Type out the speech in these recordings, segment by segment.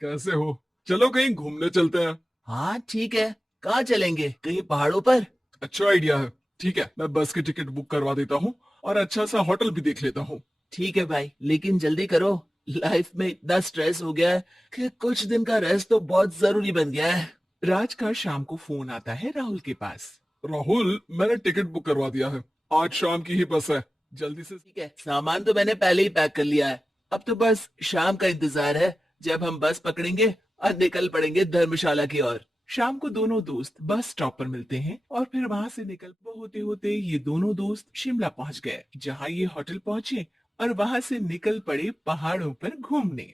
कैसे हो? चलो कहीं घूमने चलते हैं। हाँ ठीक है। कहाँ चलेंगे? कहीं पहाड़ों पर? अच्छा आइडिया है। ठीक है, मैं बस की टिकट बुक करवा देता हूँ और अच्छा सा होटल भी देख लेता हूँ। ठीक है भाई, लेकिन जल्दी करो। लाइफ में इतना स्ट्रेस हो गया है कि कुछ दिन का रेस्ट तो बहुत जरूरी बन गया है। राज का शाम को फोन आता है राहुल के पास। राहुल, मैंने टिकट बुक करवा दिया है। आज शाम की ही बस है। जल्दी से। ठीक है, सामान तो मैंने पहले ही पैक कर लिया है। अब तो बस शाम का इंतजार है, जब हम बस पकड़ेंगे और निकल पड़ेंगे धर्मशाला की ओर। शाम को दोनों दोस्त बस स्टॉप पर मिलते हैं और फिर वहां से निकल होते होते ये दोनों दोस्त शिमला पहुंच गए, जहां ये होटल पहुंचे और वहां से निकल पड़े पहाड़ों पर घूमने।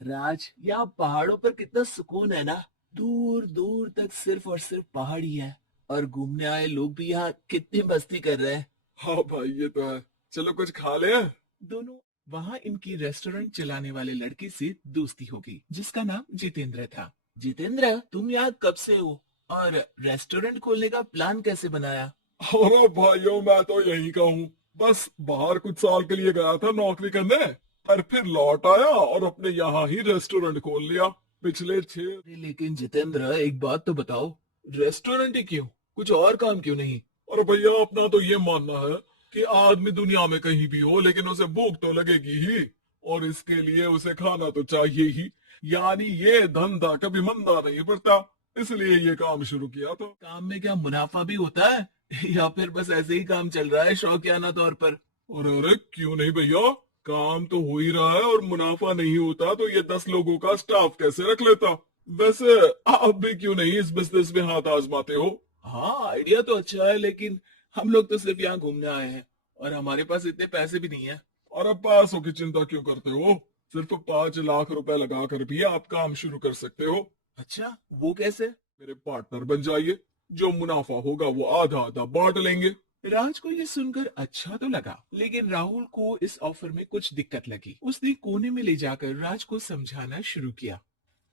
राज, यहाँ पहाड़ों पर कितना सुकून है ना। दूर दूर तक सिर्फ और सिर्फ पहाड़ ही है। और घूमने आए लोग भी यहाँ कितनी मस्ती कर रहे हैं। हाँ भाई, ये तो है। चलो कुछ खा ले। दोनों वहां इनकी रेस्टोरेंट चलाने वाले लड़के से दोस्ती हो गई, जिसका नाम जितेंद्र था। जितेंद्र, तुम यहाँ कब से हो और रेस्टोरेंट खोलने का प्लान कैसे बनाया? अरे भाइयों, मैं तो यही का हूँ। बस बाहर कुछ साल के लिए गया था नौकरी करने, पर फिर लौट आया और अपने यहाँ ही रेस्टोरेंट खोल लिया। पिछले 6। अरे लेकिन जितेंद्र, एक बात तो बताओ, रेस्टोरेंट ही क्यों? कुछ और काम क्यों नहीं? और भैया, अपना तो ये मानना है कि आदमी दुनिया में कहीं भी हो लेकिन उसे भूख तो लगेगी ही, और इसके लिए उसे खाना तो चाहिए ही। यानी ये धंधा कभी मंदा नहीं पड़ता, इसलिए ये काम शुरू किया था। काम में क्या मुनाफा भी होता है या फिर बस ऐसे ही काम चल रहा है शौकियाना तौर पर? अरे अरे, क्यों नहीं भैया। काम तो हो ही रहा है और मुनाफा नहीं होता तो ये 10 लोगों का स्टाफ कैसे रख लेता। वैसे आप भी क्यों नहीं इस बिजनेस में हाथ आजमाते हो? हाँ, आइडिया तो अच्छा है, लेकिन हम लोग तो सिर्फ यहाँ घूमने आए हैं और हमारे पास इतने पैसे भी नहीं है। और अब पैसों की चिंता क्यों करते हो? सिर्फ 5 लाख रुपए लगाकर भी आप काम शुरू कर सकते हो। अच्छा, वो कैसे? मेरे पार्टनर बन जाइए। जो मुनाफा होगा वो आधा आधा बांट लेंगे। राज को ये सुनकर अच्छा तो लगा, लेकिन राहुल को इस ऑफर में कुछ दिक्कत लगी। उसने कोने में ले जाकर राज को समझाना शुरू किया।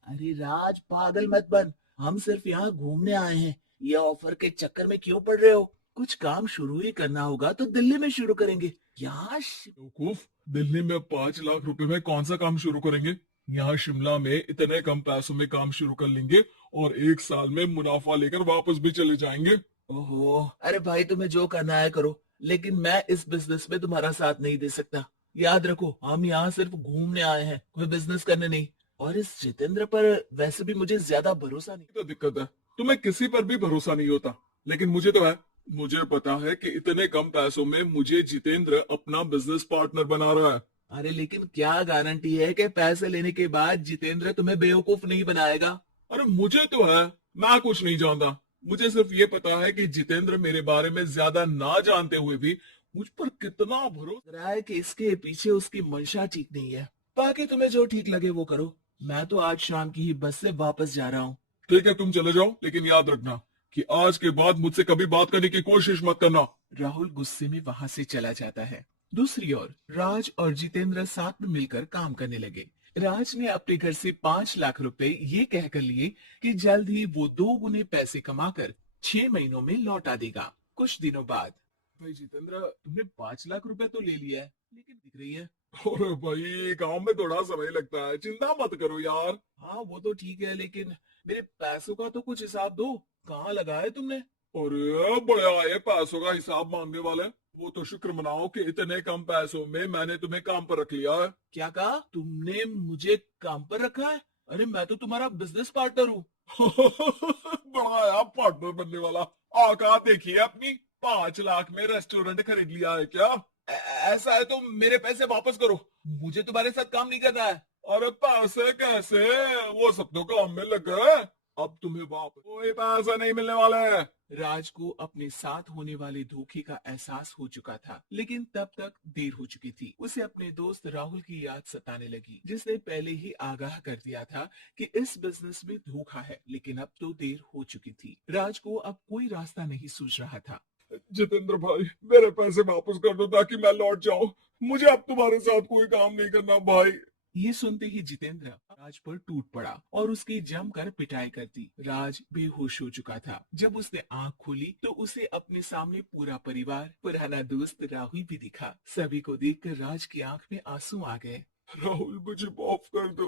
अरे राज, पागल मत बन। हम सिर्फ यहाँ घूमने आए हैं। ये ऑफर के चक्कर में क्यों पड़ रहे हो? कुछ काम शुरू ही करना होगा तो दिल्ली में शुरू करेंगे। यहाँ बेवकूफ, दिल्ली में 5 लाख रुपए में कौन सा काम शुरू करेंगे? यहाँ शिमला में इतने कम पैसों में काम शुरू कर लेंगे और 1 साल में मुनाफा लेकर वापस भी चले जाएंगे। ओहो, अरे भाई, तुम्हें जो करना है करो, लेकिन मैं इस बिजनेस में तुम्हारा साथ नहीं दे सकता। याद रखो, हम यहाँ सिर्फ घूमने आए हैं, कोई बिजनेस करने नहीं। और इस जितेंद्र पर वैसे भी मुझे ज्यादा भरोसा नहीं। तो दिक्कत है, तुम्हें किसी पर भी भरोसा नहीं होता, लेकिन मुझे तो है। मुझे पता है कि इतने कम पैसों में मुझे जितेंद्र अपना बिजनेस पार्टनर बना रहा है। अरे लेकिन क्या गारंटी है कि पैसे लेने के बाद जितेंद्र तुम्हें बेवकूफ नहीं बनाएगा? अरे मुझे तो है। मैं कुछ नहीं जानता। मुझे सिर्फ ये पता है कि जितेंद्र मेरे बारे में ज्यादा ना जानते हुए भी मुझ पर कितना भरोसा। लग रहा है कि इसके पीछे उसकी मंशा ठीक नहीं है। बाकी तुम्हें जो ठीक लगे वो करो। मैं तो आज शाम की ही बस से वापस जा रहा हूँ। ठीक है, तुम चले जाओ, लेकिन याद रखना कि आज के बाद मुझसे कभी बात करने की कोशिश मत करना। राहुल गुस्से में वहां से चला जाता है। दूसरी ओर राज और जितेंद्र साथ में मिलकर काम करने लगे। राज ने अपने घर से 5 लाख रुपए ये कहकर लिए कि जल्द ही वो 2 गुने पैसे कमाकर 6 महीनों में लौटा देगा। कुछ दिनों बाद, भाई जितेंद्र, तुमने 5 लाख रुपए तो ले लिया है, लेकिन दिख रही है। अरे भाई, काम में थोड़ा समय लगता है, चिंता मत करो यार। हाँ वो तो ठीक है, लेकिन मेरे पैसों का तो कुछ हिसाब दो। कहाँ लगाया तुमने? अरे बड़े आए पैसों का हिसाब मांगने वाले। वो तो शुक्र मनाओ कि इतने कम पैसों में मैंने तुम्हें काम पर रख लिया है। क्या कहा तुमने? मुझे काम पर रखा है? अरे मैं तो तुम्हारा बिजनेस पार्टनर हूँ। बड़ा आया पार्टनर बनने वाला। औकात देखिए अपनी। 5 लाख में रेस्टोरेंट खरीद लिया है क्या? ऐसा है तो मेरे पैसे वापस करो। मुझे तुम्हारे साथ काम नहीं करना है। अरे पैसे कैसे? वो सब तो काम में लग गए। अब तुम्हें वापस कोई पैसा नहीं मिलने वाला है। राज को अपने साथ होने वाले धोखे का एहसास हो चुका था, लेकिन तब तक देर हो चुकी थी। उसे अपने दोस्त राहुल की याद सताने लगी, जिसने पहले ही आगाह कर दिया था कि इस बिजनेस में धोखा है। लेकिन अब तो देर हो चुकी थी। राज को अब कोई रास्ता नहीं सूझ रहा था। जितेंद्र भाई, मेरे पैसे वापस कर दो ताकि मैं लौट जाऊं। मुझे अब तुम्हारे साथ कोई काम नहीं करना भाई। ये सुनते ही जितेंद्र राज पर टूट पड़ा और उसकी जमकर पिटाई कर दी। राज बेहोश हो चुका था। जब उसने आंख खोली तो उसे अपने सामने पूरा परिवार, पुराना दोस्त राहुल भी दिखा। सभी को देखकर राज की आंख में आंसू आ गए। राहुल मुझे माफ कर दो।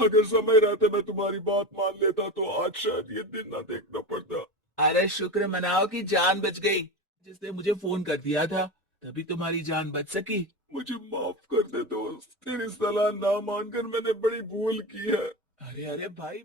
अगर समय रहते मैं तुम्हारी बात मान लेता तो आज शायद ये दिन ना देखना पड़ता। अरे शुक्र मनाओ कि जान बच गई। जिसने मुझे फोन कर दिया था तभी तुम्हारी जान बच सकी। मुझे माफ कर दे दोस्त, तेरी सलाह ना मानकर मैंने बड़ी भूल की है। अरे अरे भाई